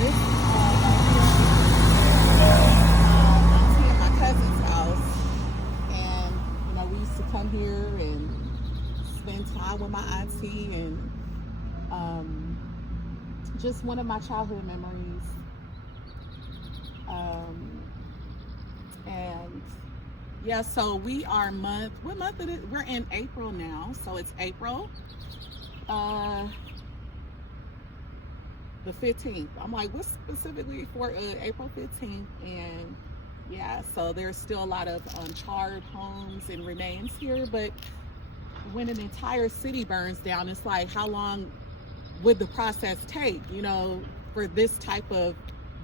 This auntie and my cousin's house, and we used to come here and spend time with my auntie, and just one of my childhood memories. Um, and yeah, so we are month. What month is it? We're in April now, so it's April. Uh, the 15th. I'm like, what's specifically for April 15th? And yeah, so there's still a lot of charred homes and remains here. But when an entire city burns down, it's like, how long would the process take, for this type of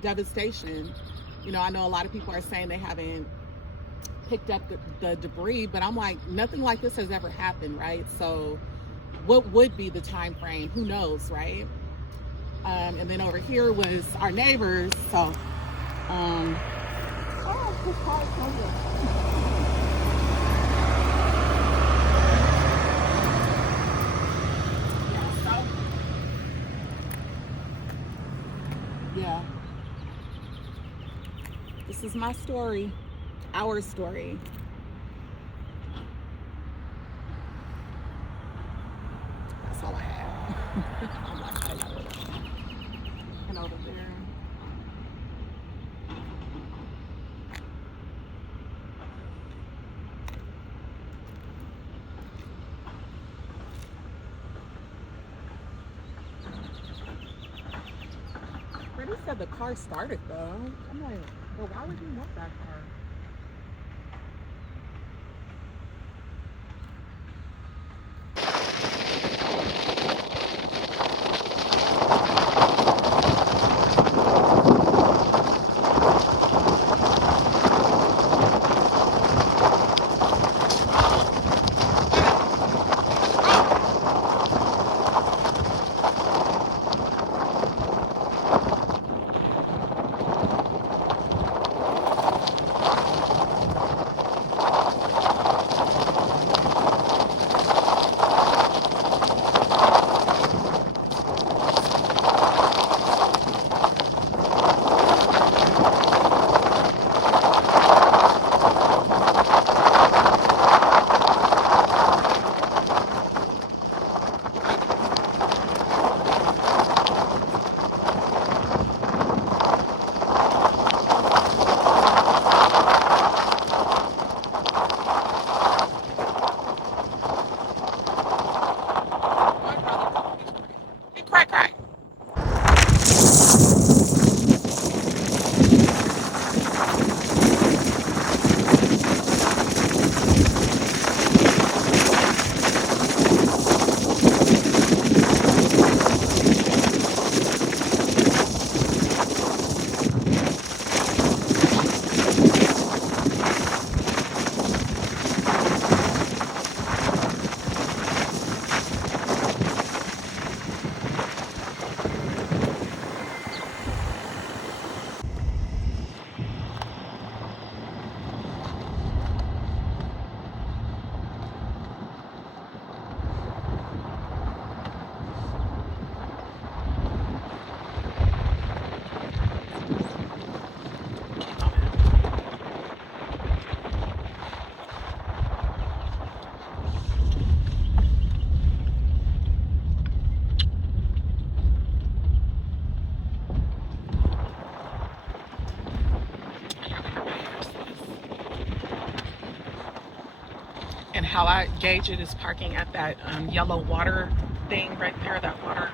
devastation? I know a lot of people are saying they haven't picked up the debris, but I'm like, nothing like this has ever happened, right? So what would be the time frame? Who knows, right? And then over here was our neighbors. So, oh, this car is so good. Yeah, this is my story, our story. That's all I have. I'm like, I know it. And over there. Freddie said the car started though. I'm like, well, why would you want that car? Crack, crack. And how I gauge it is parking at that yellow water thing right there, that water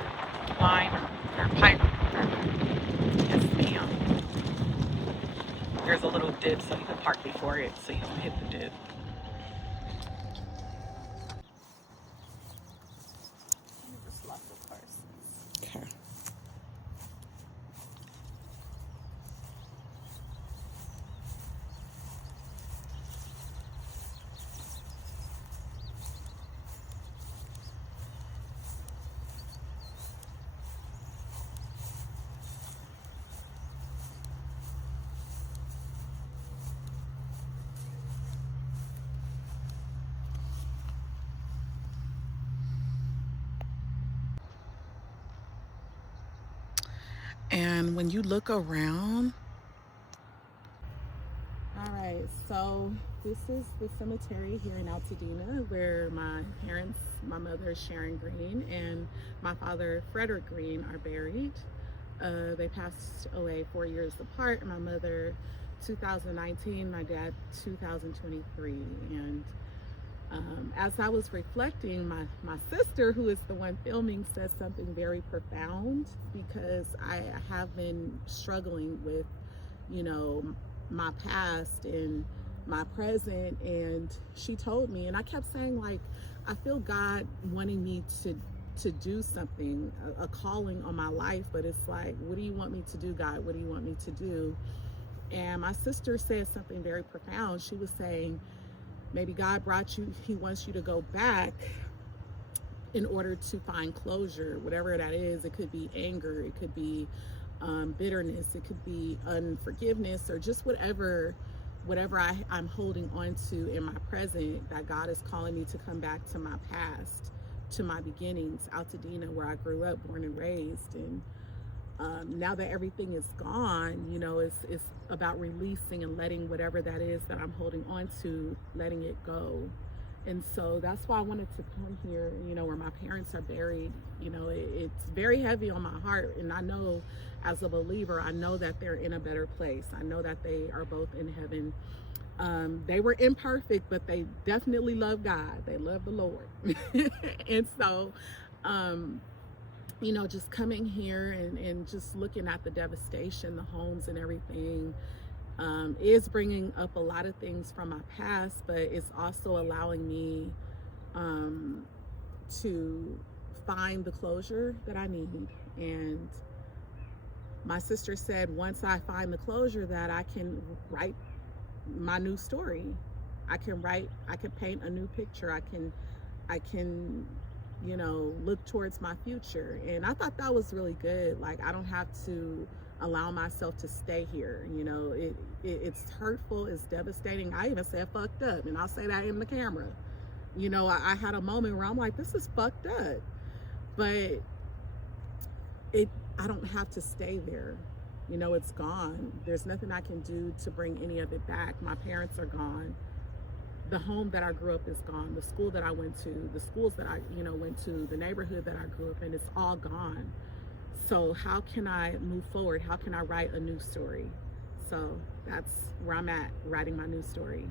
line or pipe. Yes, ma'am. There's a little dip so you can park before it so you don't hit the dip. Okay. And when you look around, all right, so this is the cemetery here in Altadena where my parents, my mother Sharon Green and my father Frederick Green are buried. They passed away 4 years apart. My mother 2019, my dad 2023. And as I was reflecting, my sister, who is the one filming, said something very profound, because I have been struggling with, you know, my past and my present. And she told me, and I kept saying, like, I feel God wanting me to do something, a calling on my life, but it's like, what do you want me to do, God? What do you want me to do? And my sister said something very profound. She was saying, maybe God brought you, he wants you to go back in order to find closure, whatever that is. It could be anger, it could be bitterness, it could be unforgiveness, or just whatever I'm holding on to in my present, that God is calling me to come back to my past, to my beginnings, Altadena, where I grew up, born and raised. And now that everything is gone, you know, it's about releasing and letting whatever that is that I'm holding on to, letting it go. And so that's why I wanted to come here, you know, where my parents are buried. You know, it's very heavy on my heart. And I know, as a believer, I know that they're in a better place. I know that they are both in heaven. They were imperfect, but they definitely love God. They love the Lord. And so, you know, just coming here and just looking at the devastation, the homes and everything, is bringing up a lot of things from my past, but it's also allowing me to find the closure that I need. And my sister said, once I find the closure, that I can write my new story. I can paint a new picture. I can, you know, look towards my future. And I thought that was really good. Like, I don't have to allow myself to stay here. You know, it's hurtful, it's devastating. I even said fucked up, and I'll say that in the camera. You know, I had a moment where I'm like, this is fucked up, but I don't have to stay there. You know, it's gone. There's nothing I can do to bring any of it back. My parents are gone. The home that I grew up is gone. The school that I went to, the schools that I, you know, went to, the neighborhood that I grew up in, it's all gone. So how can I move forward? How can I write a new story? So that's where I'm at, writing my new story.